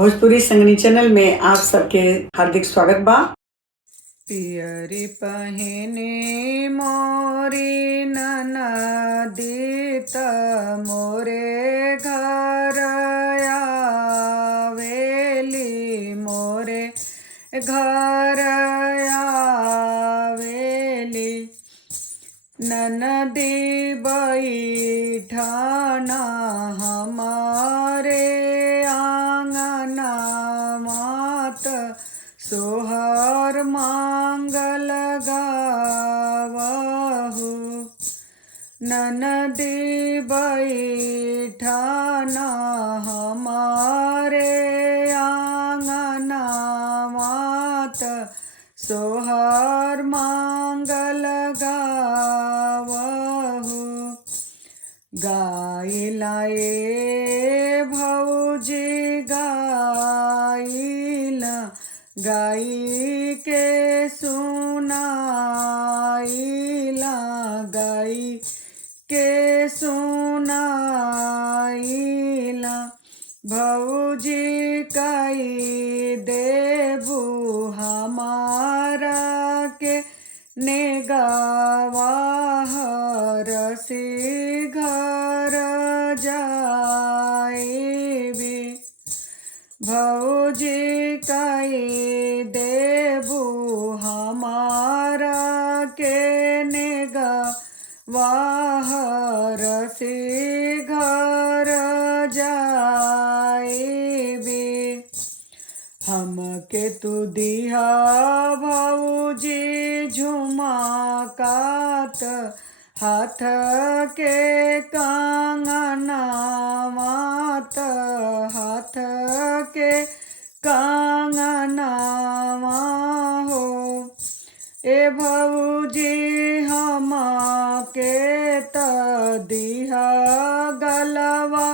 Bhojpuri संगनी channel में आप सबके हार्दिक स्वागत बा। पियरी पहिने मोरी ननदी त मोरे घर आवेली, मोरे घर आवेली। ननदी बैठना हमारे आंगना मात सोहर मांगल गावहु। ननदी बैठना हमारे आंगना मात सोहर मांगल गावहु। गाइला ए भौजी गाइला, गाई के सुनाइला, गाई के सुनाइला। भौजी कई देबू हमारा के नेगवा रसी घर जाइबी। भौजी कई देबू हमारा के नेगवा रसी घर जाइबी। हमके तू दिहा भौजी झुमकात हाथ के कंगना मात, हाथ के कंगना हो। ए भौजी हमके त दिहा गलवा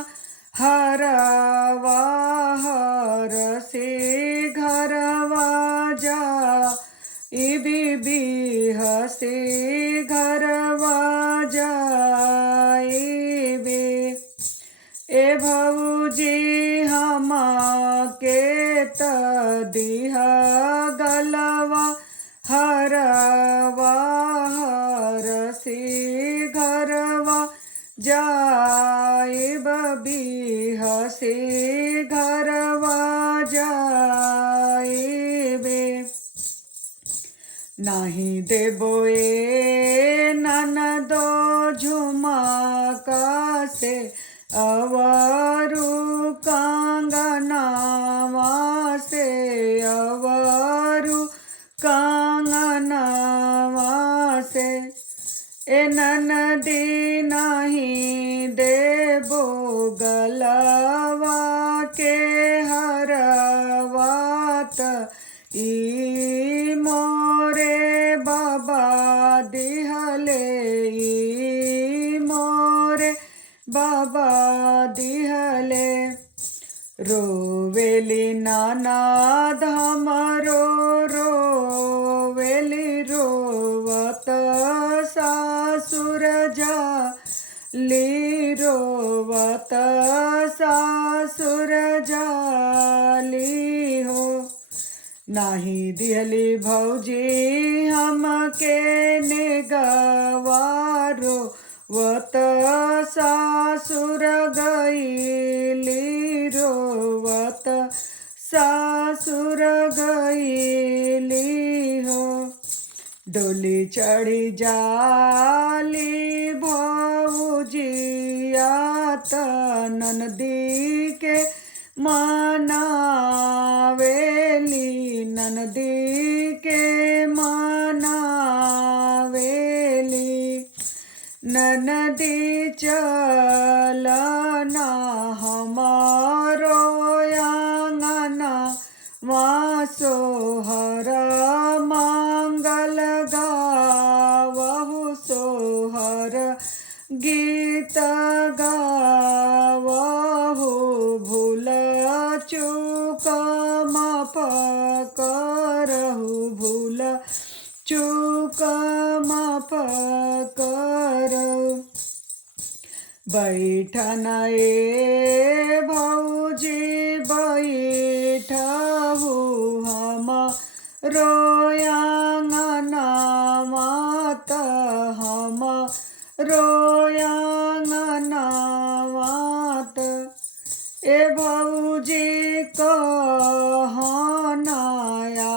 हरवा हरसी घरवा जा इबी हसी घरवा जाइबी। ए भौजी हमके त दिहा गलवा हरवा हरसी घरवा जाइब हसी घरवा जाइबे। नाही देबो ए ननदो झुमका से अवरु कंगनावा से, अवरु कंगनावा से। ए ननदी नहीं देबो गलवा के हरवात ई मोरे बाबा दिहले, ई मोरे बाबा दिहले। रोवेली नानाद हमरो रोवेली रोवत सासुर जाली, रोवत सासुर जाली हो। नाही दिहली भौजी हमके नेगवारो वत सासुर गईली, रोवत सासुर गईली हो। डोली चढ़ी जाली भौजियात ननदी के मनावेली, ननदी के मनावेली। ननदी चलना हमारो आंगना सोहर मांगल गावहु, सोहर गीत गावहु। भूल चूक माफ करहु, भूल चूक माफ करहु। बैठना ए भौजी बैठना बैठहु हम रोयांगना मात हम रोयांगना मात ए भौजी कहना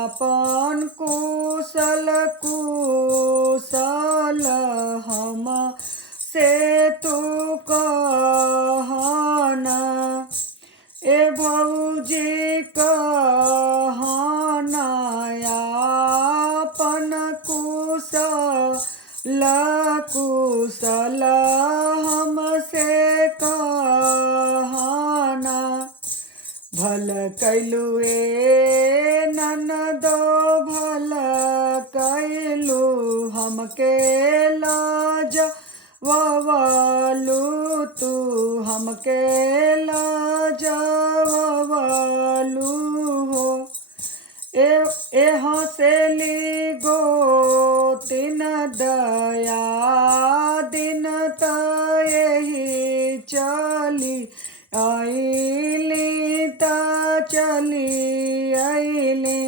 अपन कुशल कुशल हम से तू कहना ए भौजी कहना अपन कुशल कुशल हमसे कहना भल कैलू ए ननदो भल कैलू हमके लाज ववालू तू हमके लाज ववालू हो ए हंसेली गो तीन दया दिन त यही चली आईली त चली आईली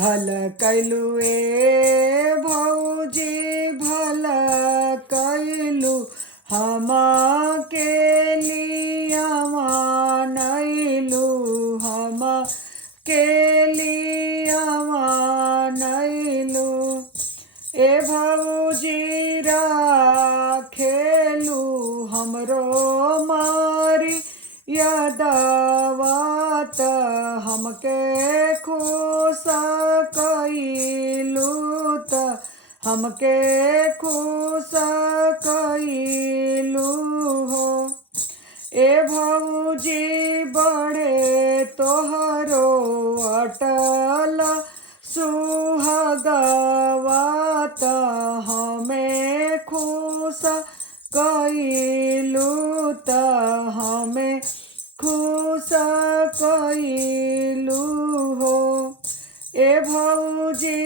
भल कैलू ए भौजी भल कैलू हम के लिया मानैलू हम के लिया मानैलू ए भौजी राखेलू हमरो मारी यादवात हमके खुश कैलू त हमके खुश कैलू हो ए भौजी बड़े तोहरो अटल सुहागवात हमें खुश कैलू त हमें खुश कैलू हो ए भौजी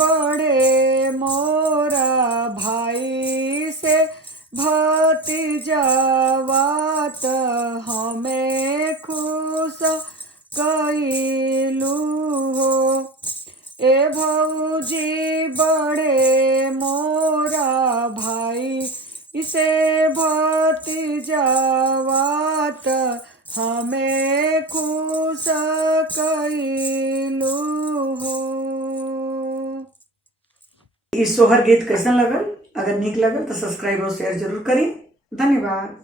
बड़े मोरा भाई से भतीजावात हमें खुश कैलू हो ए भौजी बड़े मोरा भाई इसे भतीजावात हमें खुश कैलू हो। इस सोहर गीत कैसन लगल? अगर निक लगल तो सब्सक्राइब और शेयर जरूर करी। धन्यवाद।